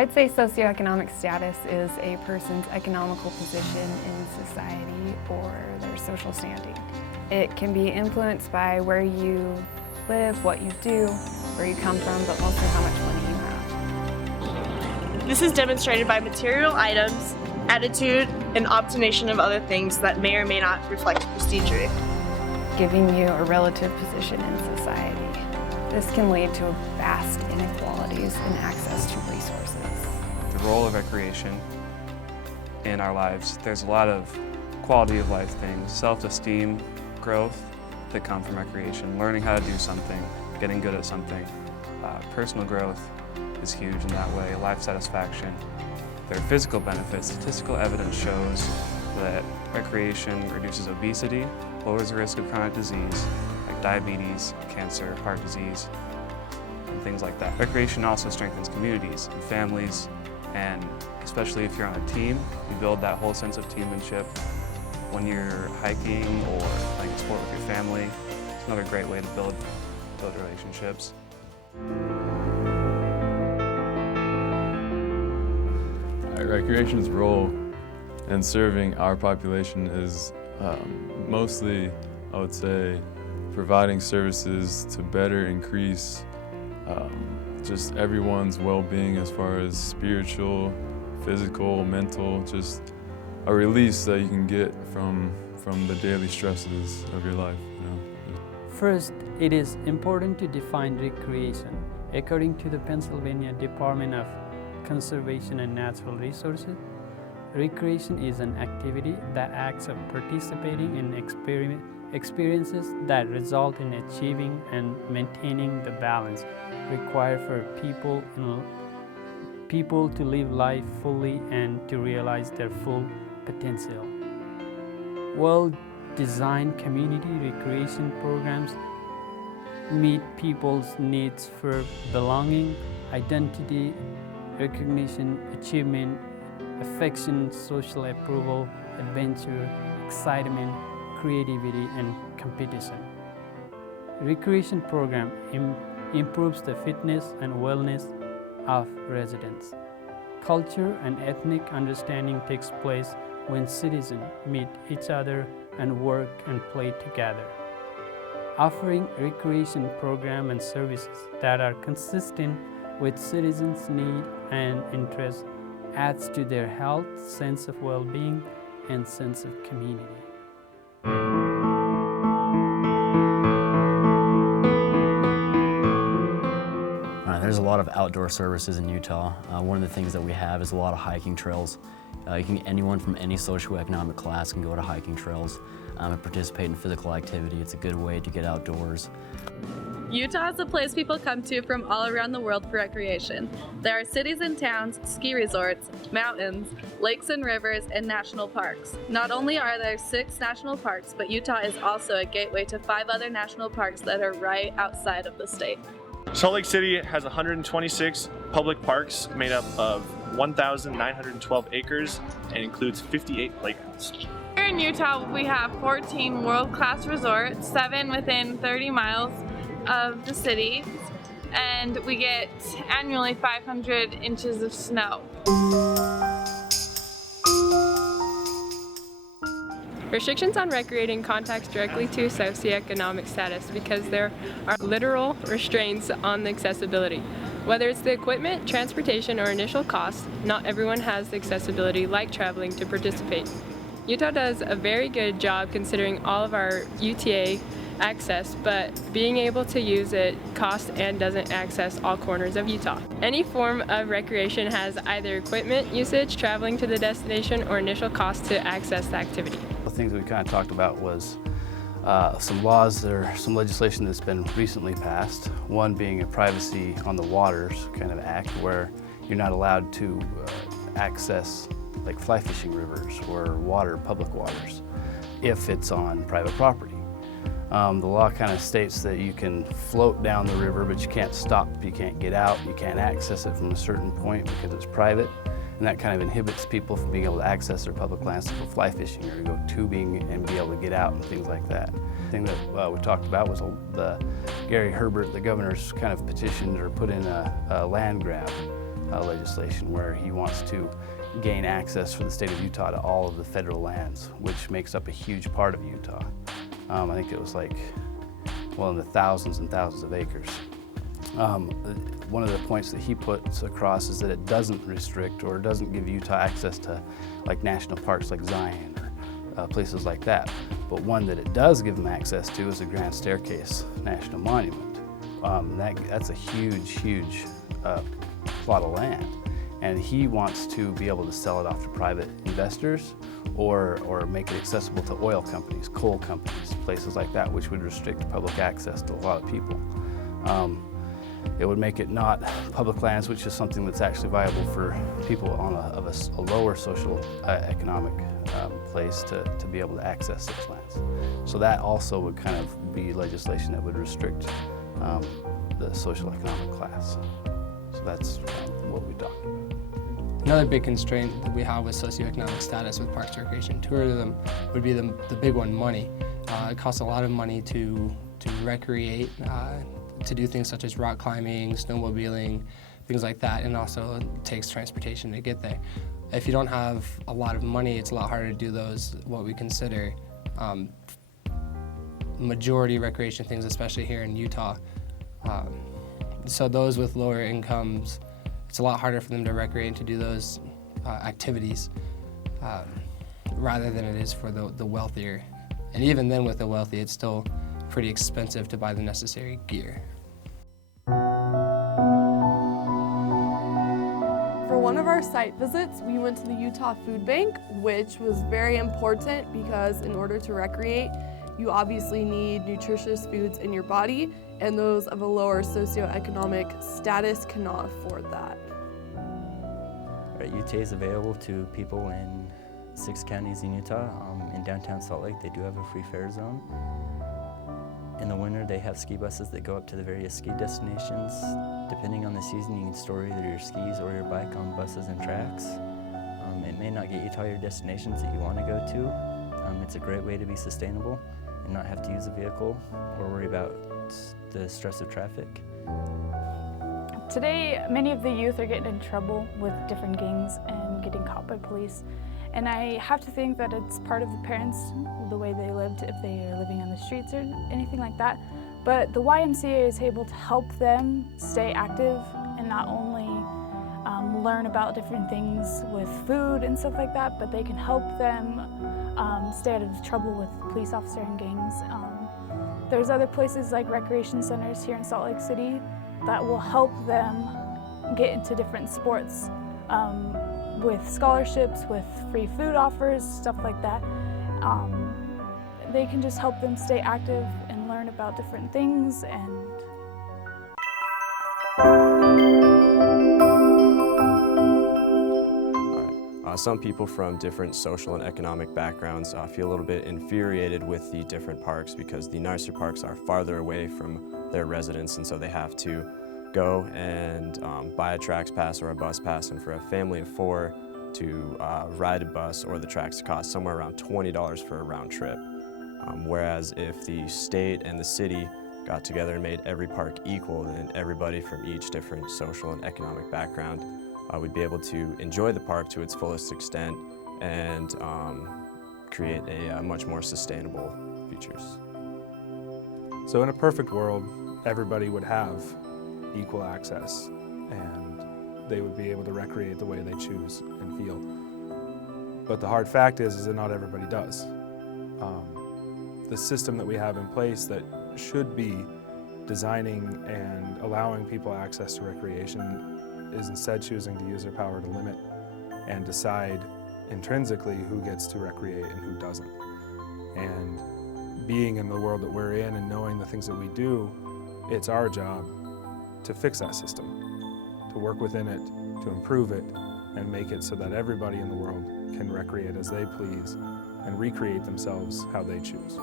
I'd say socioeconomic status is a person's economical position in society or their social standing. It can be influenced by where you live, what you do, where you come from, but mostly how much money you have. This is demonstrated by material items, attitude, and obtention of other things that may or may not reflect prestige. Giving you a relative position in society. This can lead to vast inequalities in access to resources. The role of recreation in our lives, there's a lot of quality of life things, self-esteem, growth that come from recreation, learning how to do something, getting good at something. Personal growth is huge in that way, life satisfaction. There are physical benefits. Statistical evidence shows that recreation reduces obesity, lowers the risk of chronic disease, like diabetes, cancer, heart disease, and things like that. Recreation also strengthens communities and families, and especially if you're on a team, you build that whole sense of teammanship. When you're hiking or playing a sport with your family, it's another great way to build relationships. Recreation's role in serving our population is mostly, I would say, providing services to better increase just everyone's well-being as far as spiritual, physical, mental, just a release that you can get from the daily stresses of your life. First, it is important to define recreation. According to the Pennsylvania Department of Conservation and Natural Resources, recreation is an activity that acts of participating in experiences that result in achieving and maintaining the balance required for people to live life fully and to realize their full potential. Well-designed community recreation programs meet people's needs for belonging, identity, recognition, achievement, affection, social approval, adventure, excitement, creativity, and competition. Recreation program improves the fitness and wellness of residents. Culture and ethnic understanding takes place when citizens meet each other and work and play together. Offering recreation program and services that are consistent with citizens' need and interests adds to their health, sense of well-being, and sense of community. There's a lot of outdoor services in Utah. One of the things that we have is a lot of hiking trails. Anyone from any socioeconomic class can go to hiking trails and participate in physical activity. It's a good way to get outdoors. Utah is a place people come to from all around the world for recreation. There are cities and towns, ski resorts, mountains, lakes and rivers, and national parks. Not only are there 6 national parks, but Utah is also a gateway to 5 other national parks that are right outside of the state. Salt Lake City has 126 public parks made up of 1,912 acres and includes 58 playgrounds. Here in Utah, we have 14 world-class resorts, 7 within 30 miles of the city, and we get annually 500 inches of snow. Restrictions on recreating contacts directly to socioeconomic status because there are literal restraints on the accessibility. Whether it's the equipment, transportation, or initial cost, not everyone has the accessibility like traveling to participate. Utah does a very good job considering all of our UTA access, but being able to use it costs and doesn't access all corners of Utah. Any form of recreation has either equipment usage, traveling to the destination, or initial cost to access the activity. The things we kind of talked about was some laws or some legislation that's been recently passed. One being a privacy on the waters kind of act where you're not allowed to access like fly fishing rivers or public waters if it's on private property. The law kind of states that you can float down the river, but you can't stop, you can't get out, you can't access it from a certain point because it's private. And that kind of inhibits people from being able to access their public lands to go fly fishing or to go tubing and be able to get out and things like that. The thing that we talked about was Gary Herbert, the governor's kind of petitioned or put in a land grab legislation where he wants to gain access for the state of Utah to all of the federal lands, which makes up a huge part of Utah. I think it was like, well, in the thousands and thousands of acres. One of the points that he puts across is that it doesn't restrict or doesn't give Utah access to like national parks like Zion or places like that. But one that it does give them access to is the Grand Staircase National Monument. That's a huge, huge plot of land. And he wants to be able to sell it off to private investors or make it accessible to oil companies, coal companies, places like that, which would restrict public access to a lot of people. It would make it not public lands, which is something that's actually viable for people on a lower social economic place to be able to access those lands. So that also would kind of be legislation that would restrict the social economic class. So that's what we talked about. Another big constraint that we have with socioeconomic status with Parks and Recreation tourism would be the big one, money. It costs a lot of money to recreate, to do things such as rock climbing, snowmobiling, things like that, and also it takes transportation to get there. If you don't have a lot of money, it's a lot harder to do those, what we consider majority recreation things, especially here in Utah. So those with lower incomes, it's a lot harder for them to recreate and to do those activities rather than it is for the wealthier. And even then with the wealthy, it's still pretty expensive to buy the necessary gear. For one of our site visits, we went to the Utah Food Bank, which was very important because in order to recreate, you obviously need nutritious foods in your body, and those of a lower socioeconomic status cannot afford that. UTA is available to people in 6 counties in Utah. In downtown Salt Lake, they do have a free fare zone. In the winter, they have ski buses that go up to the various ski destinations. Depending on the season, you can store either your skis or your bike on buses and tracks. It may not get you to all your destinations that you want to go to. It's a great way to be sustainable and not have to use a vehicle or worry about the stress of traffic. Today, many of the youth are getting in trouble with different gangs and getting caught by police. And I have to think that it's part of the parents, the way they lived, if they are living on the streets or anything like that. But the YMCA is able to help them stay active and not only learn about different things with food and stuff like that, but they can help them stay out of trouble with police officer and gangs. There's other places like recreation centers here in Salt Lake City that will help them get into different sports with scholarships, with free food offers, stuff like that. They can just help them stay active and learn about different things. And some people from different social and economic backgrounds feel a little bit infuriated with the different parks because the nicer parks are farther away from their residents, and so they have to go and buy a Trax pass or a bus pass, and for a family of 4 to ride a bus or the Trax cost somewhere around $20 for a round trip. Whereas if the state and the city got together and made every park equal, then everybody from each different social and economic background would be able to enjoy the park to its fullest extent and create a much more sustainable futures. So in a perfect world, everybody would have equal access and they would be able to recreate the way they choose and feel. But the hard fact is that not everybody does. The system that we have in place that should be designing and allowing people access to recreation is instead choosing to use their power to limit and decide intrinsically who gets to recreate and who doesn't. And being in the world that we're in and knowing the things that we do, it's our job to fix that system, to work within it, to improve it, and make it so that everybody in the world can recreate as they please and recreate themselves how they choose.